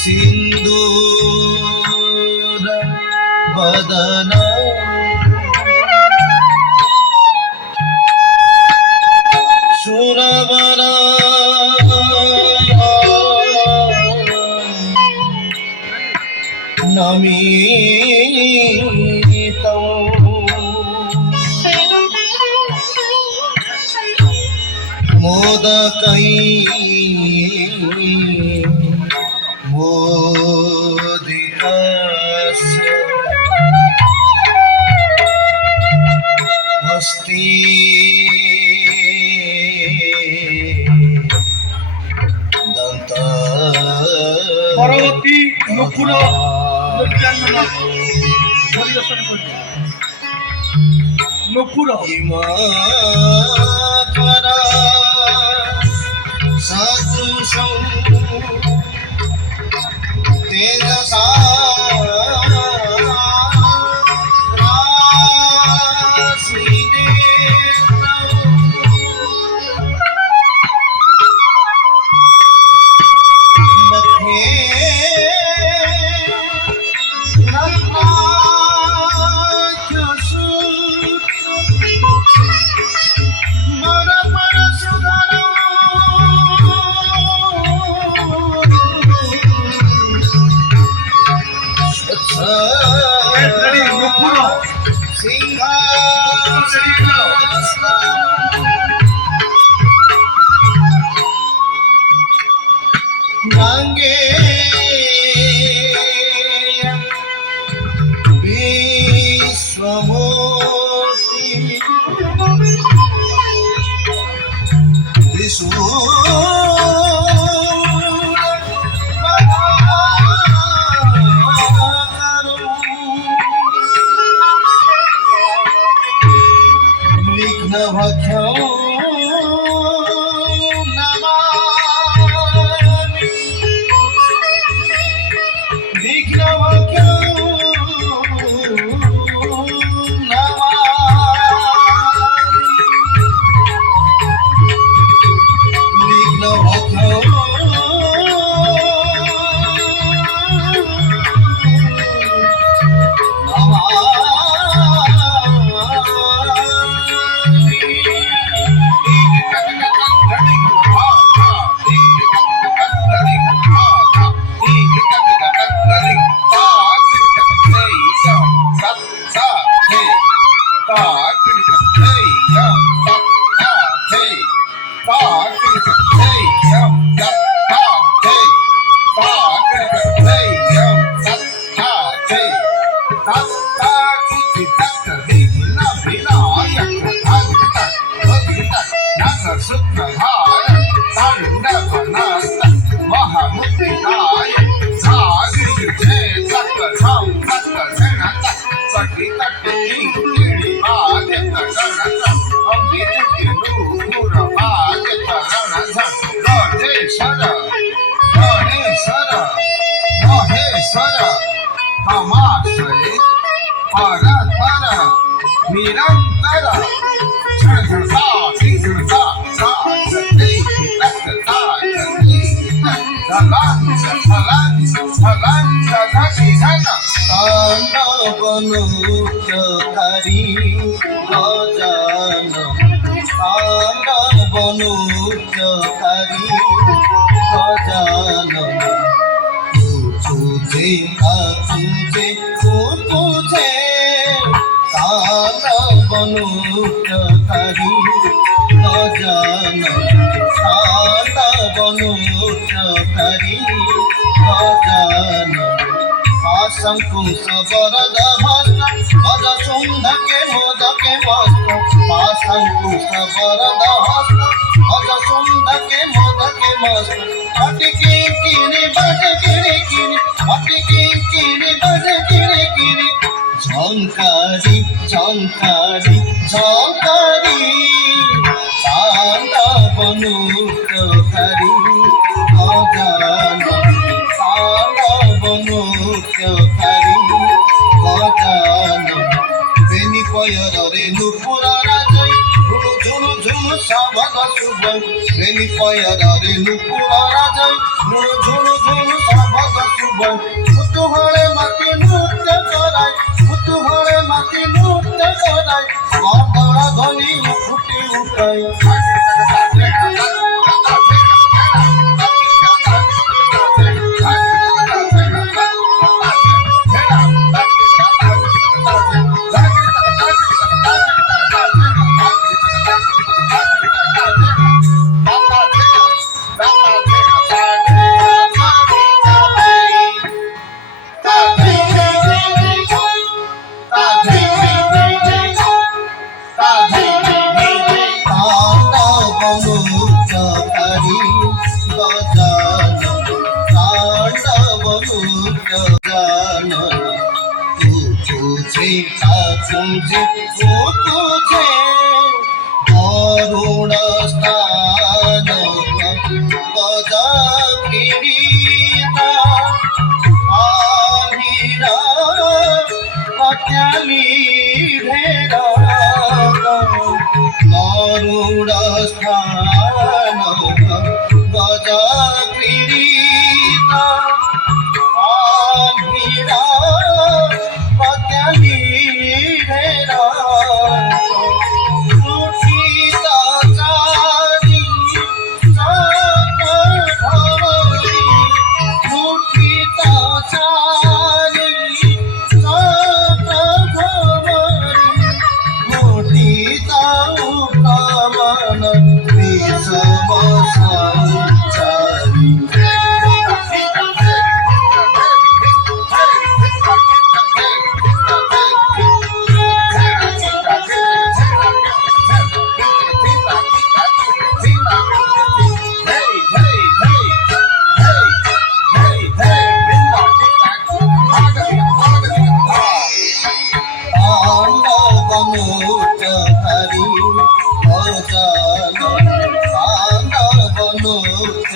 सिंदूर बदन सुरवर नमितं मोदकै मोदितस्य अस्ति दन्त পরবর্তী নকুল নৃত্যাঙ্গনা পরিবেশন করবে নকুল হিমাকর সদৃশং তেজসা गंगे विश्वमूर्ति लिघ्न भक्षौ निरंतर बनुचकारी गजानन बनुचकारी गजानन तुझे तुझे तुझे तान बनुचकारी गजानन तान हरि गजानन आशंकुश वरद भस्त गज सुंदके मोदके मस्त आशंकुश वरद हस्त गज सुंदके मोदके मस्त अटके किरी बज किरी किरी अटके किरी बज किरी किरी झंकारी झंकारी झंकारी तांडवनृत्यकारी गजानन तांडवनृत्यकारी गजानन बेनी पयर रे नुपुर राजय झुनु झुनु झुनु सावग सुबय बेनी पयर रे नुपुर राजय झुनु झुनु झुनु सावग सुबय कुतूहले माती नृत्य कराय कुतूहले माती नृत्य कराय मातळा ध्वनी फुटी उठाय तुझे अरुण स्थान गज किरीटा आलीरा पत्याली भेरा अरुण स्थान गज किरीटा आलीरा पत्याली भेरा लुठिता चारी चाक भवरी लुठिता चारी चाक भवरी लुठिता उपवन विषम संचारी तांडवनृत्यकारी गजानन तांडवनृत्यकारी